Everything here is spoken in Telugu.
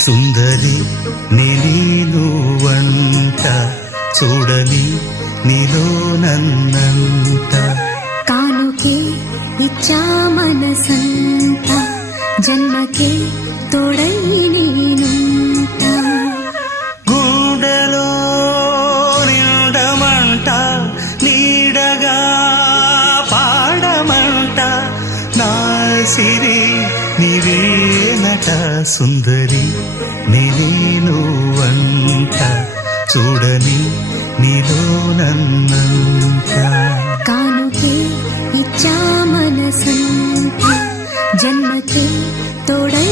సుందరి నేను వంట చూడని నీలో నన్నంత కానుకే ఇచ్చా మనసంత జన్మకే తోడై నేనుంట గుండెలో నిండమంట నీడగా పాడమంట నా సిరి నీవేనట సుందరి నేను వంట చూడని నీలో నన్నంత కానుకే ఇచ్చా మనసంత జన్మకే తోడై